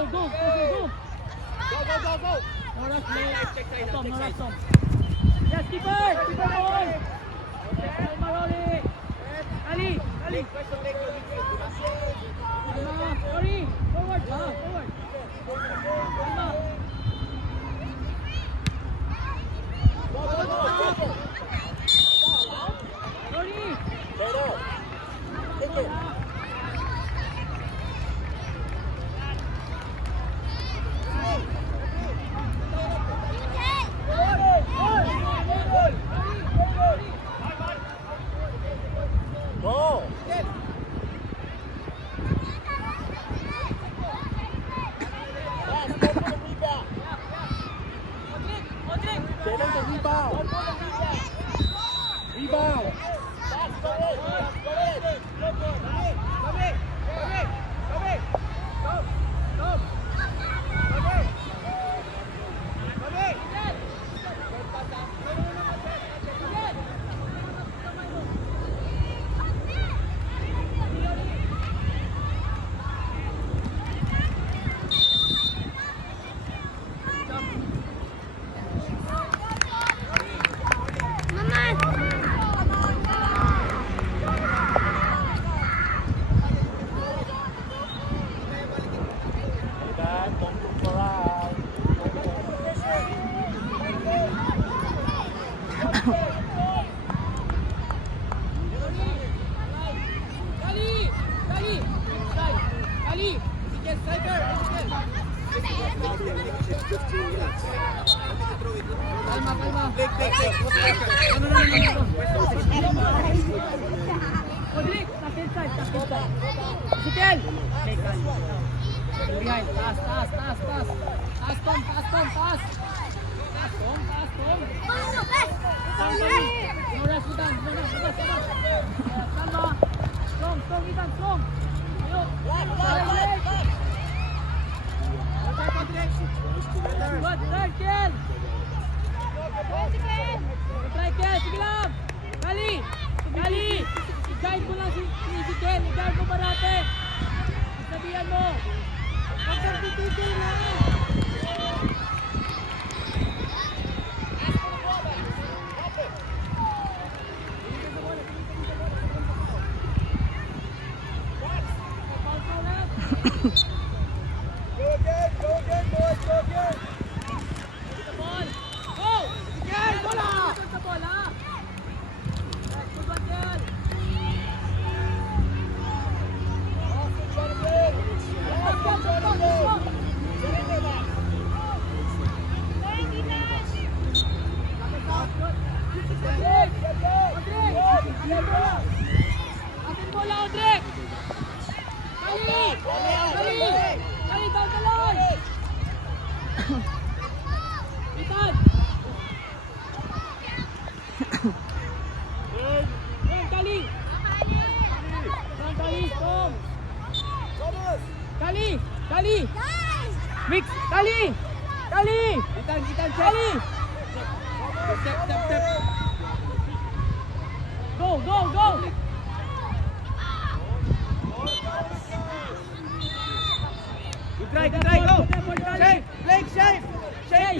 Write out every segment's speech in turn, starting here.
Go. Oras play. Tom. Yes, keeper ball. Maroli. Ali. Sorry. Forward. Rebound. Behind. Pass. No rest, Ethan. Strong, Ethan, strong. Good, third kill. Try kill, sige lang. Kali. I-guide mo lang si Kel. I-guide mo parate. Sabihan mo. Huwag kang titigil na. Go again, boys, go again. The ball. Go! Kel, bola! Sa bola. Good one, Kel. Atin bola, Odrick! Kali, down. Ethan! Kali, strong! Kali! Mix! Kali! Ethan, check. Kali! Step. Go! Good try, go. Shape. Stay!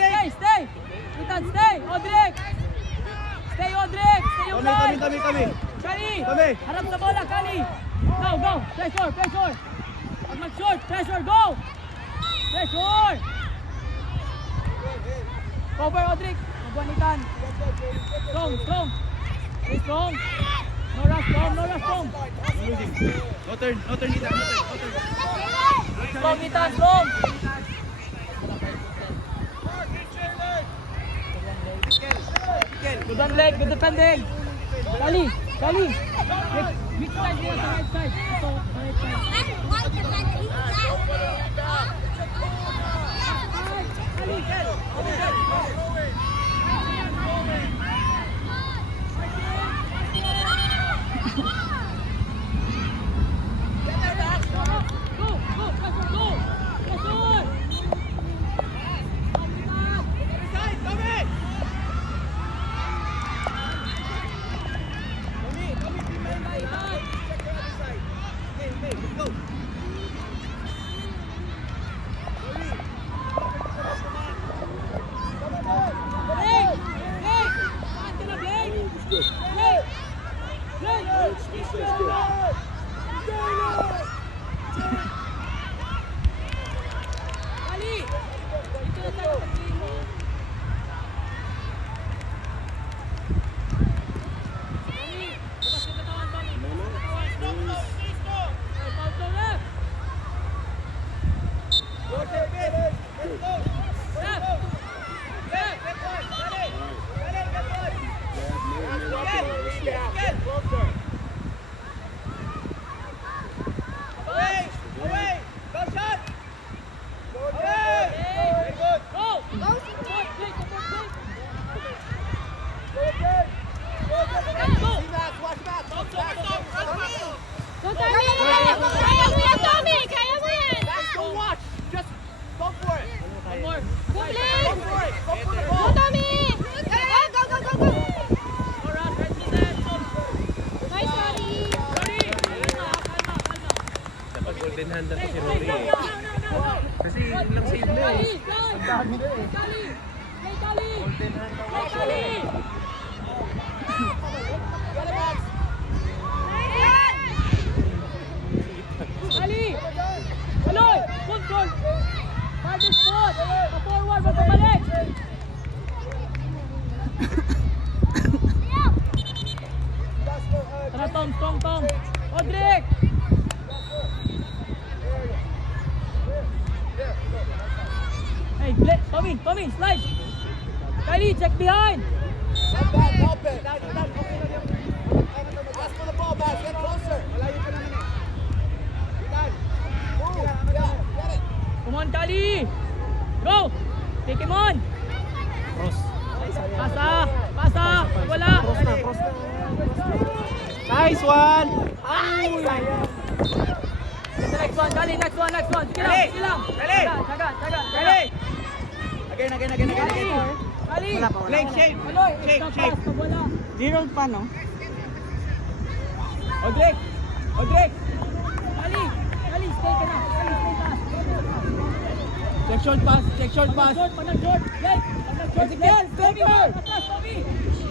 Ethan, stay! Odrick! Stay yung line! Kami. Kali! Harap sa bola, Kali! Go! Pressure! Pag mag-short, pressure, go! Pressure! Cover, Odrick! Magwanitan! Strong! Stay strong! No rush, strong! No turn, Ethan. Strong, Ethan, strong! Good on leg, good defending! Kali! Mix side here sa right side. Ito, sa right side. golden hand na to si Rory eh. Kasi ilang save na eh. Ang dami. Kali! Play Kali! Golden hand na Play Kali! Kali! Aloy! Control! Body spot! Pa-forward! Magpabalik! Tara Tom! Tom! Odrick! Hey, Tommy, slide! Kylie, check behind! Step back, help it. Ask for the ball back. Get closer. Malayo pa naman eh. Itan. Move. Yeah, get it. Come on, Kylie! Go! Take him on! cross. Pasa! Wala! Cross na. Nice one. Next one, Kylie, next one! Sige lang! Dali! Taga! Again. Kylie! Play, shape. Aloy! Shape. Pag wala! Zero pa, no? Odrick. Kylie, stay ka na! Kylie, stay ka! Check short pass. Pag nag-short! Blake! Tommy! Atras, Tommy!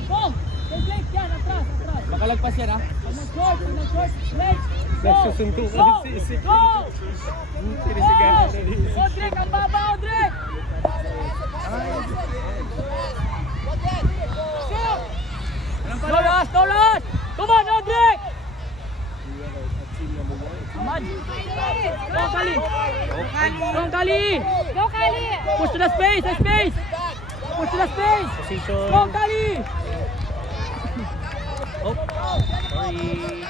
Go! Kay Blake yan! Atras! Makalagpas yan ha. Pag nag-short! Blake! Go! Nagsusundo Go! si Go! Tinisigahan na rin. Odrick! Ang baba, Odrick! No rush! Come on, Odrick! Ahmad! Go, Kali! Go, Kali! Push to the space! Position. Go, Kali! Oh. Sorry.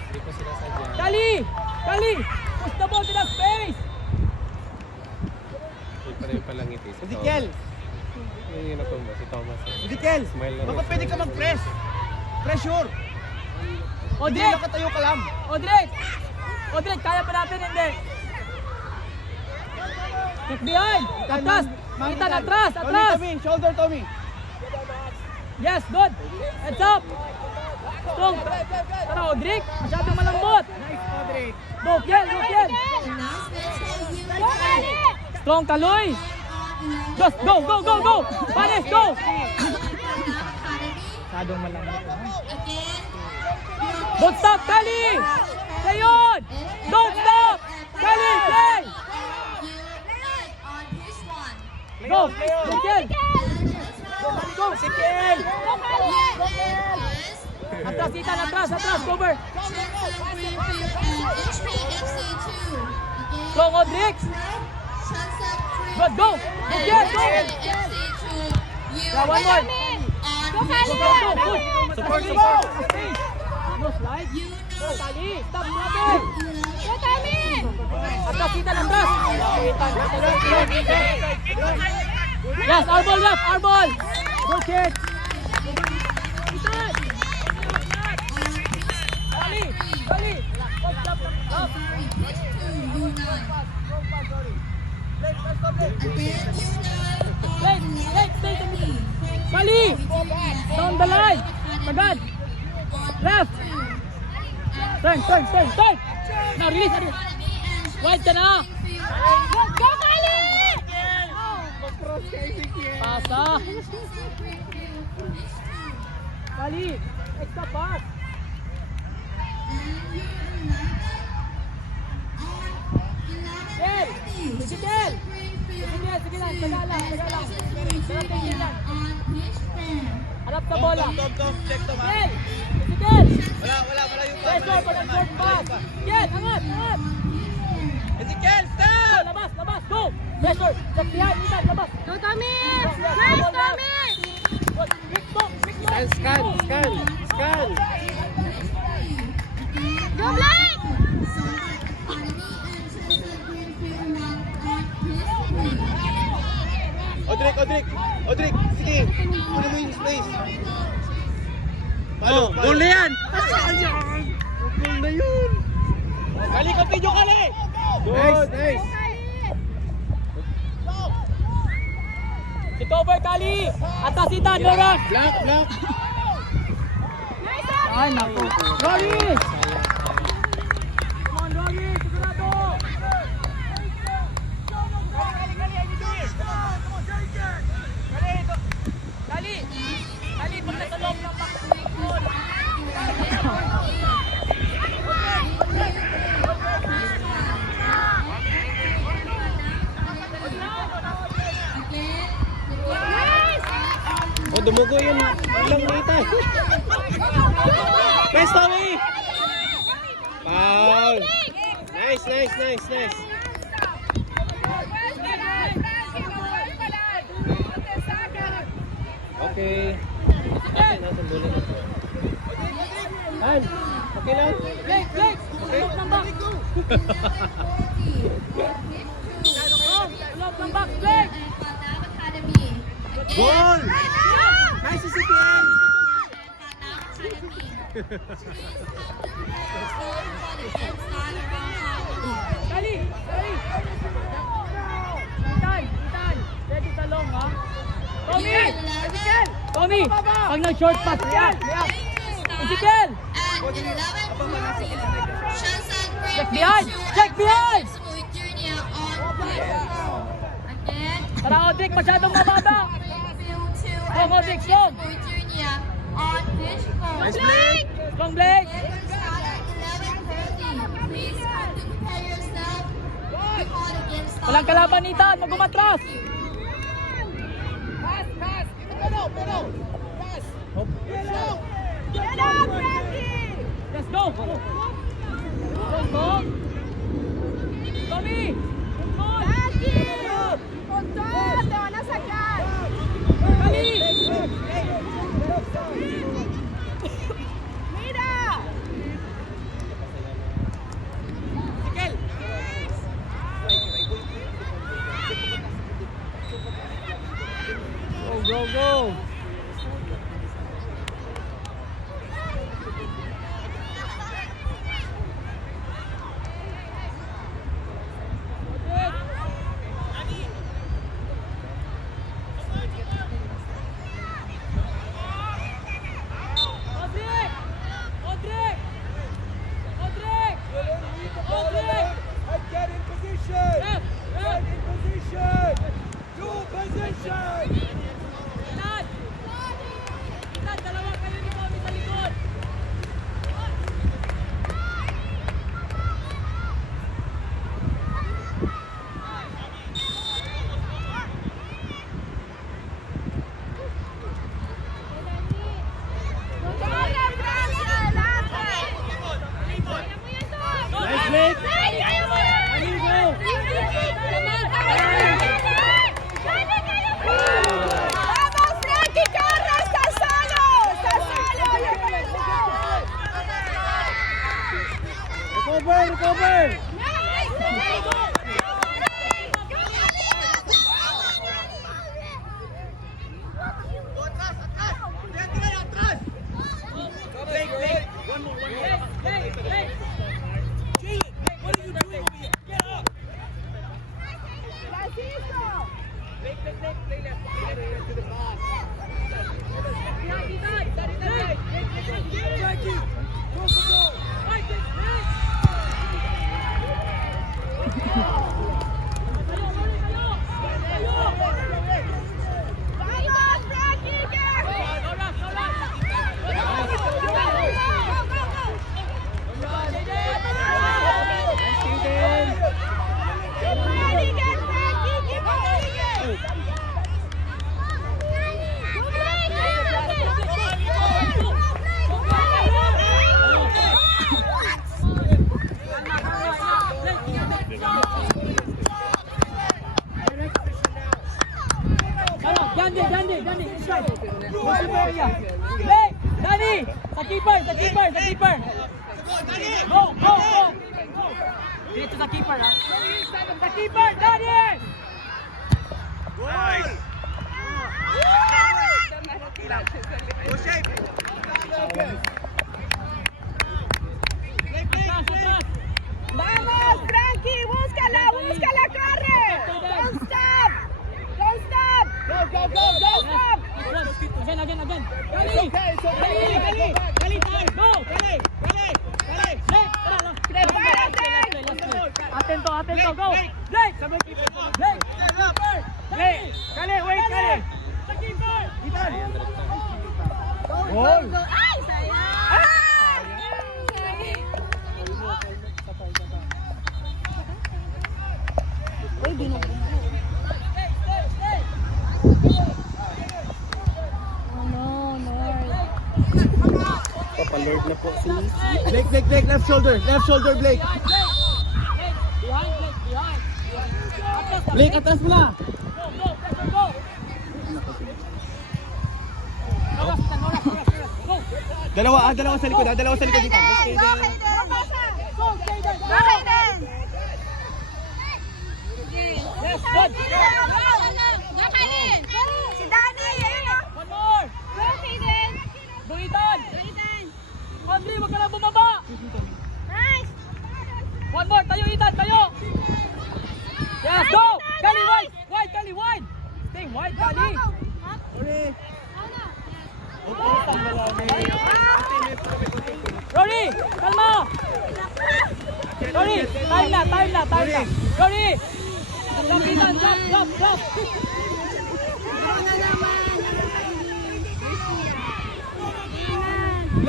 Hindi ko sinasadya. Kali! Push the ball to the space! Hindi pa rin palang ngiti. Si Ezekiel. Thomas. Yung natumba, si Thomas. Ezekiel. Smile na Baka rin. pwede ka mag-press. Pressure. Hindi Odrick! nakatayo ka lang. Odrick, kaya pa natin, hindi. Check behind! Atras! Itan, atras! Tommy. Shoulder, Tommy. Yes, good! Heads up! Strong! Tara, Odrick! Masyadong malambot! Nice, Odrick. Go, Kiel! Go, Kali! Strong, Kaloy! Just go! Pares, go! Masyadong malambot. Don't stop, Kali! Stay on! Don't stop! Kali, play! Go! Go, Kiel! Go, Kiel! Atras, Itan, atras! Cover! Strong, Odrick! Good, go! Go, Kiel, go! Yeah, one more! Go, Kali! Good! Support! No slide! Go, Kali! Stop, brother! Go, Kali! Atras, Itan, atras! Yes, our ball, left, our ball! Good kick! Itan! Kali! Up! Blake, stay to me! Kali! Down the line! Agad! Left! Turn! Now release! Wide ka na! Go, Kali! Pasa! Kali! Extra pass! Kel! Sige lang, taga lang. Harap sa bola. Tom. Check Tom ha. Kel! Kel! Wala yung pass. Pressure pag short pass! Kel, angat! Ezekiel, Go, stop! labas! Go! Pressure! Check behind, Itan, labas! Go, Tommy! Nice, Tommy! Scan. Go, Blake! Odrick, sige. Ano mo yung space? Oh, goal na yan! Goal na yun! Kali, continue, Kali! Nice. Take over, Kali! Atas, Itan, no rush! Block. Ay, naku! Rory! Come on, Rory! Sigurado! Dumugo yung ilang nita. Nice, Tommy! Foul! Nice, nice, nice, nice. Okay. Okay, nasa bola na po. Han, okay lang? Blake, Blake! Ulog ng back! Ulog ng back, Blake! Goal! Nice si CPN! Dali! Dali! Itan! Itan! Ready talong, ha? Tommy! Ezekiel! Tommy! Pag nag-short pass, yan! Ezekiel! Check behind! Check behind! Tara, Odrick! Masyadong mababa! Strong, Odrick! Strong! Nice, Blake! Strong, Blake! Walang kalaban ni Tan! Mag-umatras! Pass, pass. Pero. Pass. Let's go! Let's go! Tommy! Dali! Ezekiel! Go, go, go! Odrick! Odrick! Odrick! Odrick! And get in position. Ref! Get Ref! in position. To position. Itan! Itan, dalawa kayo ni Tommy sa likod! Nice, Blake! Dali, go! Recover! Blake! Blake! Danny, inside. Goalkeeper area. Blake, Danny, sa keeper. Go. Dito sa keeper, ha. Sa keeper, Danny! Nice! Atrás. ¡Vamos, Frankie! ¡Búscala, corre! ¡Don't stop! ¡Stop! Again. Dali! Go! ¡Prepárate! Atento, go! Blake! Wait! Sa keeper! ¡Gol! ¡Ay, sayang! Uy, binubuhay. na po si Blake, left shoulder, Blake. Behind, Blake, behind. Atlas na, Blake, atas mo na. Go, pressure, go. Oras, go. Dalawa sa likod, dito. Okay din. Go, Jayden. Okay din. Yes, good. Go, Kylie. Si Danny, ayun o. One more. Okay din. Go, Ethan. Andre, wag ka lang bumaba. Nice. One more, tayo Ethan, tayo. Yes, go. Kali wide, Kali wide. Stay wide, Kali. Rory, kalma. Rory, time na. Rory. Drop, Ethan, drop.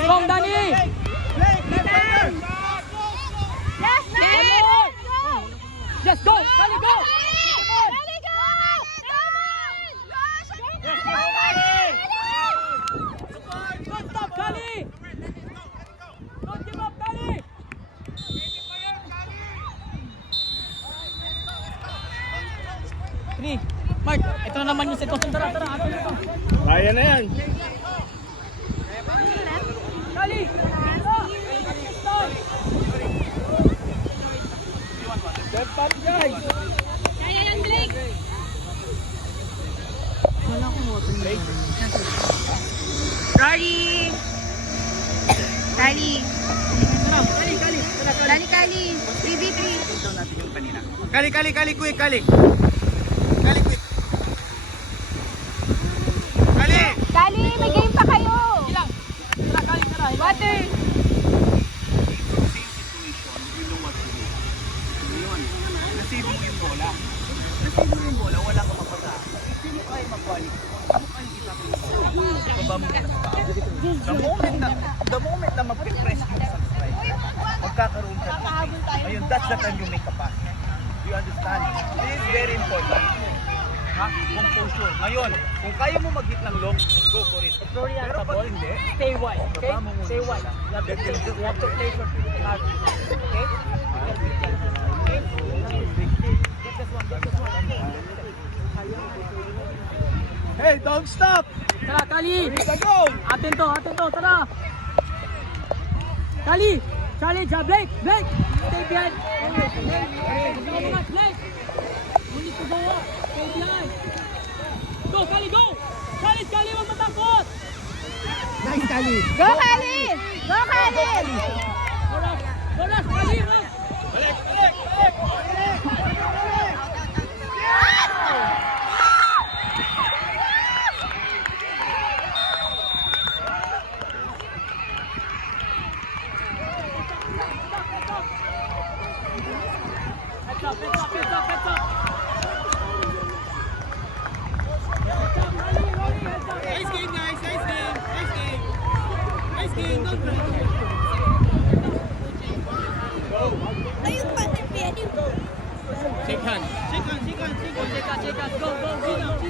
Strong, Danny. Blake, left shoulder. Yes, One more. Yes, go. Kali, go. Don't stop, Kali. Don't give up, Kali. Ini, Mark, ito na naman yung sitwasyon. Tara, atin na ito. Kaya na yan. Kali! Left pass, guys. Kaya yan, Blake. Rory. Kali. Kali. 3v3. Kali, quick. Kali. Kali, may game pa kayo. Ilang? Tara, Kali, tara. Water. Nasave mo yung bola. Wala ka mapasa. Hindi kayo mag-quality. Baba mo na. The moment na mag-press mo sa strike, magkakaroon ka ng space. Ayun, that's the time you make a pass. You understand? This is very important. Ha? Composure. Ngayon, kung kaya mo mag-hit ng long, go for it. Pero pag hindi, Stay wide, okay? baba mo muna. Stay wide. You have to play for hard. Okay? Hey, don't stop! Tara, Kali! Go! Atin to, tara! Kali! Challenge, Blake! Stay behind! Blake! You need to go up! Stay behind! Go, Kali, go! Challenge, Kali, wag matakot! Nice, Kali! Go, Kali. Oras, Kali, oras! Heads up! Nice game, guys! Nice game! Don't try! Shake hands! Go!